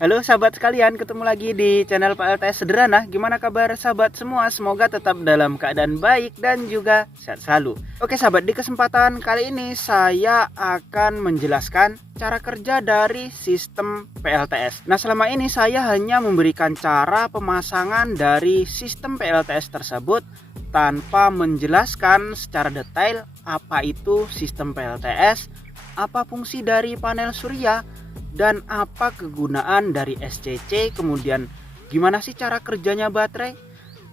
Halo sahabat sekalian, ketemu lagi di channel PLTS Sederhana. Gimana kabar sahabat semua? Semoga tetap dalam keadaan baik dan juga sehat selalu. Oke sahabat, di kesempatan kali ini saya akan menjelaskan cara kerja dari sistem PLTS. Nah, selama ini saya hanya memberikan cara pemasangan dari sistem PLTS tersebut tanpa menjelaskan secara detail apa itu sistem PLTS, apa fungsi dari panel surya, dan apa kegunaan dari SCC, kemudian gimana sih cara kerjanya baterai,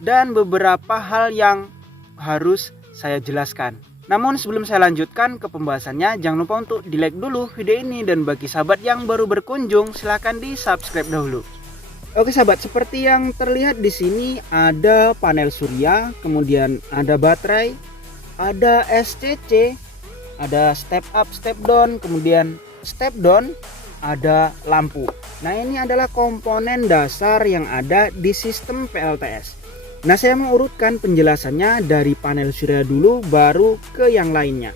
dan beberapa hal yang harus saya jelaskan. Namun sebelum saya lanjutkan ke pembahasannya, jangan lupa untuk di like dulu video ini, dan bagi sahabat yang baru berkunjung silahkan di subscribe dahulu. Oke sahabat, seperti yang terlihat di sini ada panel surya, kemudian ada baterai, ada SCC, ada step up, step down, kemudian step down, ada lampu. Nah, ini adalah komponen dasar yang ada di sistem PLTS. Nah, saya mau urutkan penjelasannya dari panel surya dulu baru ke yang lainnya.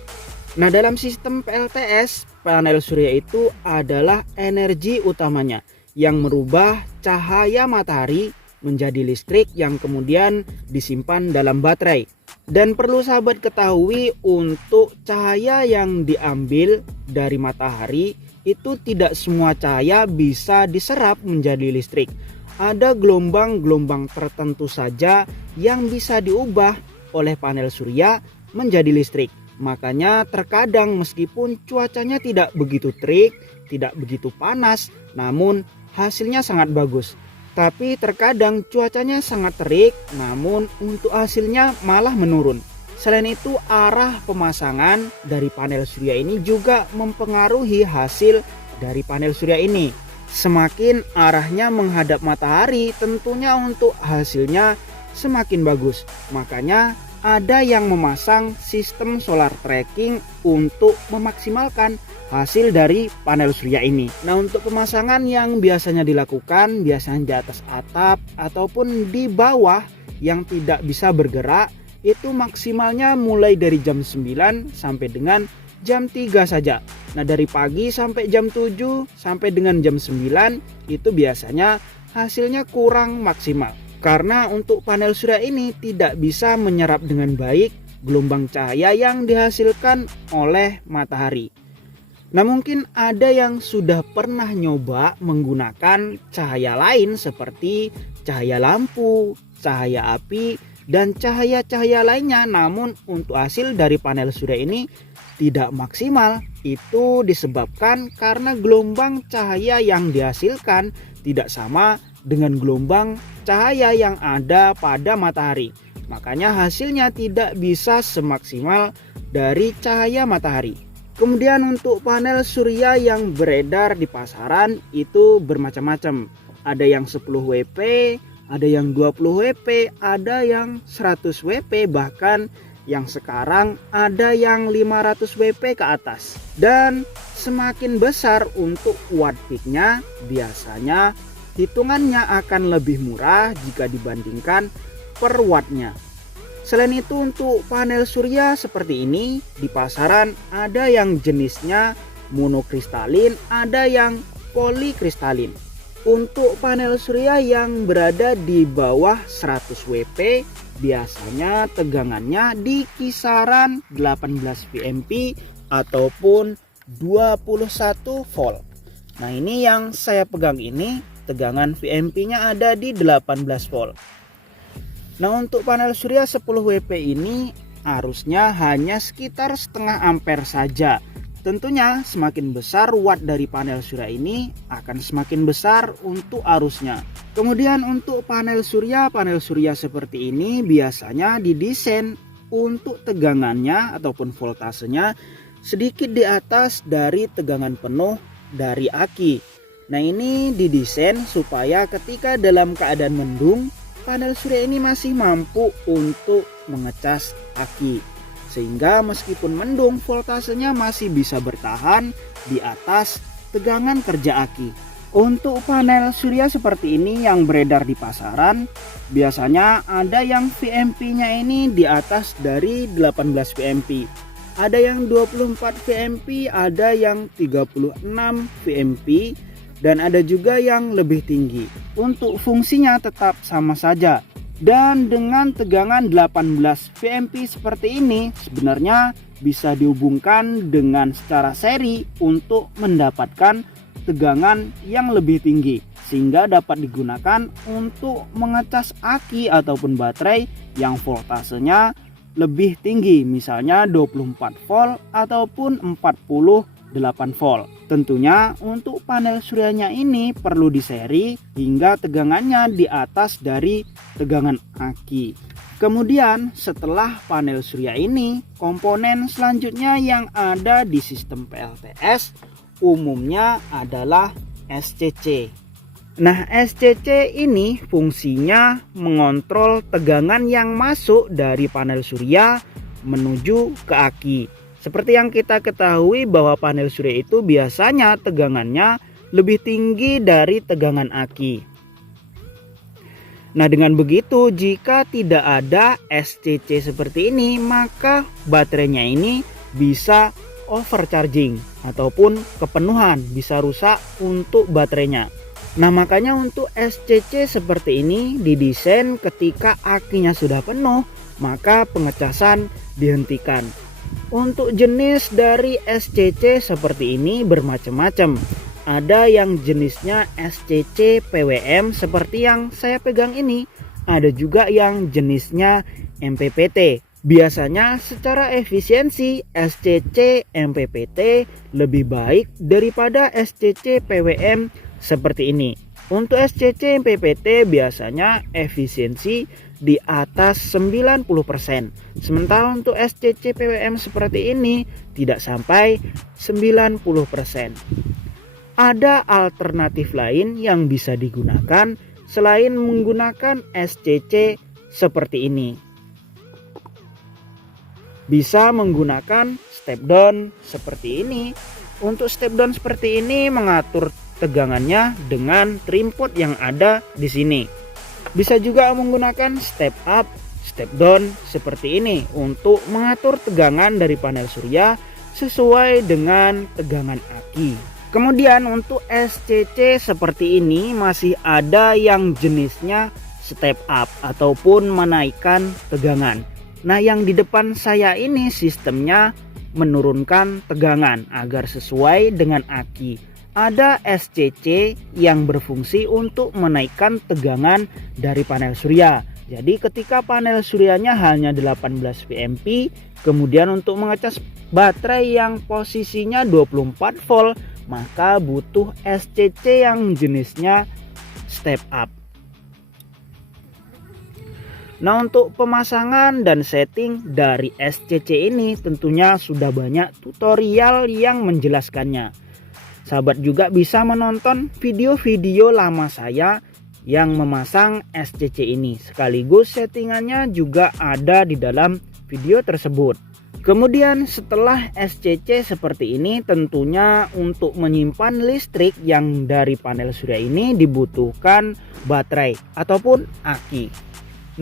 Nah, dalam sistem PLTS, panel surya itu adalah energi utamanya yang merubah cahaya matahari menjadi listrik yang kemudian disimpan dalam baterai. Dan perlu sahabat ketahui, untuk cahaya yang diambil dari matahari itu tidak semua cahaya bisa diserap menjadi listrik. Ada gelombang-gelombang tertentu saja yang bisa diubah oleh panel surya menjadi listrik. Makanya terkadang meskipun cuacanya tidak begitu terik, tidak begitu panas, namun hasilnya sangat bagus. Tapi terkadang cuacanya sangat terik, namun untuk hasilnya malah menurun. Selain itu, arah pemasangan dari panel surya ini juga mempengaruhi hasil dari panel surya ini. Semakin arahnya menghadap matahari, tentunya untuk hasilnya semakin bagus. Makanya ada yang memasang sistem solar tracking untuk memaksimalkan hasil dari panel surya ini. Nah, untuk pemasangan yang biasanya dilakukan biasanya di atas atap ataupun di bawah yang tidak bisa bergerak, itu maksimalnya mulai dari jam 9 sampai dengan jam 3 saja. Nah, dari pagi sampai jam 7 sampai dengan jam 9 itu biasanya hasilnya kurang maksimal. Karena untuk panel surya ini tidak bisa menyerap dengan baik gelombang cahaya yang dihasilkan oleh matahari. Nah, mungkin ada yang sudah pernah nyoba menggunakan cahaya lain seperti cahaya lampu, cahaya api, dan cahaya-cahaya lainnya, namun untuk hasil dari panel surya ini tidak maksimal. Itu disebabkan karena gelombang cahaya yang dihasilkan tidak sama dengan gelombang cahaya yang ada pada matahari. Makanya hasilnya tidak bisa semaksimal dari cahaya matahari. Kemudian untuk panel surya yang beredar di pasaran itu bermacam-macam. Ada yang 10 WP, ada yang 20 WP, ada yang 100 WP, bahkan yang sekarang ada yang 500 WP ke atas. Dan semakin besar untuk watt peaknya, biasanya hitungannya akan lebih murah jika dibandingkan per wattnya. Selain itu, untuk panel surya seperti ini di pasaran ada yang jenisnya monokristalin, ada yang polikristalin. Untuk panel surya yang berada di bawah 100 WP biasanya tegangannya di kisaran 18 VMP ataupun 21 volt. Nah, ini yang saya pegang ini tegangan VMP-nya ada di 18 volt. Nah, untuk panel surya 10 WP ini arusnya hanya sekitar setengah ampere saja. Tentunya semakin besar watt dari panel surya ini akan semakin besar untuk arusnya. Kemudian untuk panel surya seperti ini biasanya didesain untuk tegangannya ataupun voltasenya sedikit di atas dari tegangan penuh dari aki. Nah, ini didesain supaya ketika dalam keadaan mendung, panel surya ini masih mampu untuk mengecas aki. Sehingga meskipun mendung, voltasenya masih bisa bertahan di atas tegangan kerja aki. Untuk panel surya seperti ini yang beredar di pasaran, biasanya ada yang VMP-nya ini di atas dari 18 VMP. Ada yang 24 VMP, ada yang 36 VMP. dan ada juga yang lebih tinggi. Untuk fungsinya tetap sama saja. Dan dengan tegangan 18 VMP seperti ini sebenarnya bisa dihubungkan dengan secara seri untuk mendapatkan tegangan yang lebih tinggi, sehingga dapat digunakan untuk mengecas aki ataupun baterai yang voltasenya lebih tinggi, misalnya 24 volt ataupun 48 volt. Tentunya untuk panel suryanya ini perlu diseri hingga tegangannya di atas dari tegangan aki. Kemudian setelah panel surya ini, komponen selanjutnya yang ada di sistem PLTS umumnya adalah SCC. Nah, SCC ini fungsinya mengontrol tegangan yang masuk dari panel surya menuju ke aki. Seperti yang kita ketahui bahwa panel surya itu biasanya tegangannya lebih tinggi dari tegangan aki. Nah, dengan begitu jika tidak ada SCC seperti ini, maka baterainya ini bisa overcharging ataupun kepenuhan, bisa rusak untuk baterainya. Nah, makanya untuk SCC seperti ini didesain ketika akinya sudah penuh, maka pengecasan dihentikan. Untuk jenis dari SCC seperti ini bermacam-macam. Ada yang jenisnya SCC PWM seperti yang saya pegang ini. Ada juga yang jenisnya MPPT. Biasanya secara efisiensi SCC MPPT lebih baik daripada SCC PWM seperti ini. Untuk SCC MPPT biasanya efisiensi di atas 90%. Sementara untuk SCC PWM seperti ini tidak sampai 90%. Ada alternatif lain yang bisa digunakan selain menggunakan SCC seperti ini. Bisa menggunakan step down seperti ini. Untuk step down seperti ini mengatur tegangannya dengan trim pot yang ada di sini. Bisa juga menggunakan step up, step down seperti ini untuk mengatur tegangan dari panel surya sesuai dengan tegangan aki. Kemudian untuk SCC seperti ini masih ada yang jenisnya step up ataupun menaikkan tegangan. Nah, yang di depan saya ini sistemnya menurunkan tegangan agar sesuai dengan aki. Ada SCC yang berfungsi untuk menaikkan tegangan dari panel surya. Jadi ketika panel suryanya hanya 18 VMP, kemudian untuk mengecas baterai yang posisinya 24 volt, maka butuh SCC yang jenisnya step up. Nah, untuk pemasangan dan setting dari SCC ini tentunya sudah banyak tutorial yang menjelaskannya. Sahabat juga bisa menonton video-video lama saya yang memasang SCC ini. Sekaligus settingannya juga ada di dalam video tersebut. Kemudian setelah SCC seperti ini, tentunya untuk menyimpan listrik yang dari panel surya ini dibutuhkan baterai ataupun aki.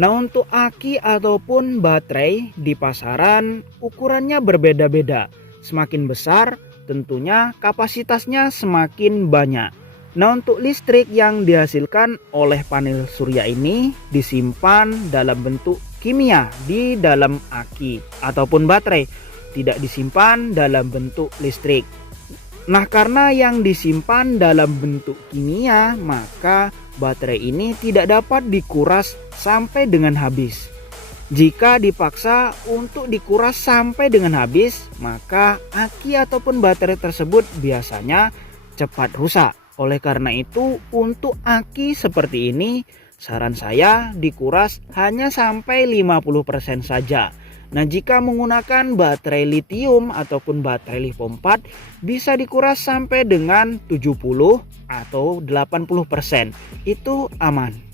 Nah, untuk aki ataupun baterai di pasaran ukurannya berbeda-beda. Semakin besar tentunya kapasitasnya semakin banyak. Nah, untuk listrik yang dihasilkan oleh panel surya ini disimpan dalam bentuk kimia di dalam aki ataupun baterai, tidak disimpan dalam bentuk listrik. Nah, karena yang disimpan dalam bentuk kimia, maka baterai ini tidak dapat dikuras sampai dengan habis. Jika dipaksa untuk dikuras sampai dengan habis, maka aki ataupun baterai tersebut biasanya cepat rusak. Oleh karena itu, untuk aki seperti ini, saran saya dikuras hanya sampai 50% saja. Nah, jika menggunakan baterai lithium ataupun baterai lithium 4, bisa dikuras sampai dengan 70 atau 80%. Itu aman.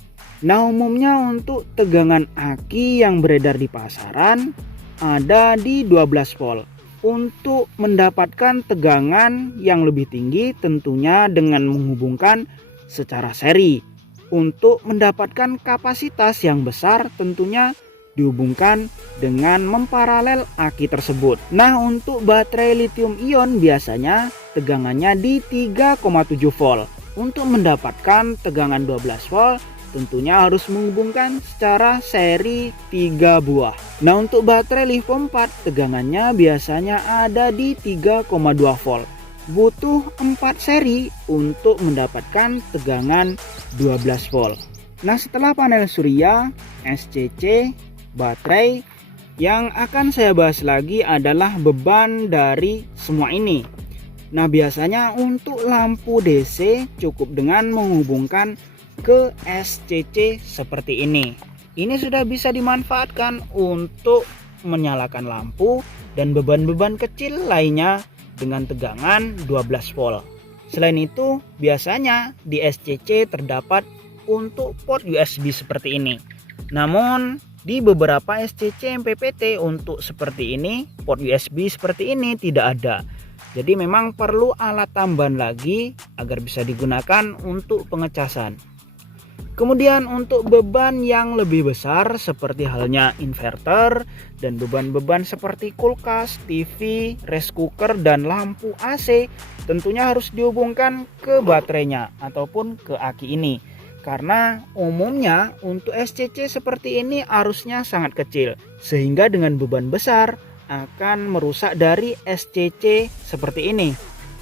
Nah, umumnya untuk tegangan aki yang beredar di pasaran ada di 12 volt. Untuk mendapatkan tegangan yang lebih tinggi tentunya dengan menghubungkan secara seri. Untuk mendapatkan kapasitas yang besar tentunya dihubungkan dengan memparalel aki tersebut. Nah, untuk baterai lithium ion biasanya tegangannya di 3,7 volt. Untuk mendapatkan tegangan 12 volt, tentunya harus menghubungkan secara seri 3 buah. Nah, untuk baterai Liveo 4, tegangannya biasanya ada di 3,2 volt. Butuh 4 seri untuk mendapatkan tegangan 12 volt. Nah, setelah panel surya, SCC, baterai, yang akan saya bahas lagi adalah beban dari semua ini. Nah, biasanya untuk lampu DC cukup dengan menghubungkan ke SCC seperti ini. Ini sudah bisa dimanfaatkan untuk menyalakan lampu dan beban-beban kecil lainnya dengan tegangan 12 volt. Selain itu, biasanya di SCC terdapat untuk port USB seperti ini. Namun, di beberapa SCC MPPT untuk seperti ini, port USB seperti ini tidak ada. Jadi memang perlu alat tambahan lagi agar bisa digunakan untuk pengecasan. Kemudian untuk beban yang lebih besar seperti halnya inverter dan beban-beban seperti kulkas, TV, rice cooker, dan lampu AC tentunya harus dihubungkan ke baterainya ataupun ke aki ini. Karena umumnya untuk SCC seperti ini arusnya sangat kecil sehingga dengan beban besar akan merusak dari SCC seperti ini.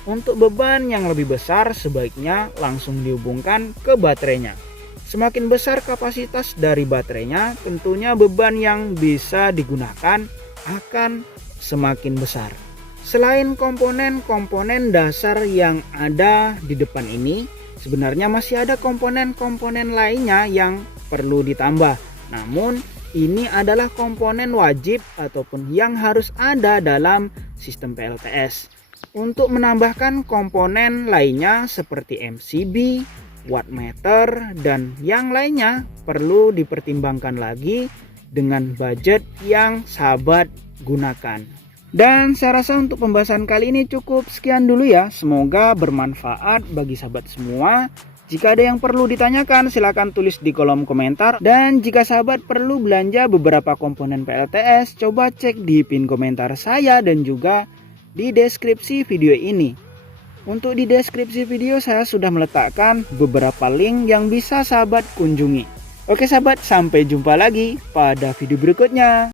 Untuk beban yang lebih besar sebaiknya langsung dihubungkan ke baterainya. Semakin besar kapasitas dari baterainya, tentunya beban yang bisa digunakan akan semakin besar. Selain komponen-komponen dasar yang ada di depan ini, sebenarnya masih ada komponen-komponen lainnya yang perlu ditambah. Namun ini adalah komponen wajib ataupun yang harus ada dalam sistem PLTS. Untuk menambahkan komponen lainnya seperti MCB, wattmeter, dan yang lainnya perlu dipertimbangkan lagi dengan budget yang sahabat gunakan. Dan saya rasa untuk pembahasan kali ini cukup sekian dulu ya. Semoga bermanfaat bagi sahabat semua. Jika ada yang perlu ditanyakan, silahkan tulis di kolom komentar. Dan jika sahabat perlu belanja beberapa komponen PLTS, coba cek di pin komentar saya dan juga di deskripsi video ini. Untuk di deskripsi video saya sudah meletakkan beberapa link yang bisa sahabat kunjungi. Oke sahabat, sampai jumpa lagi pada video berikutnya.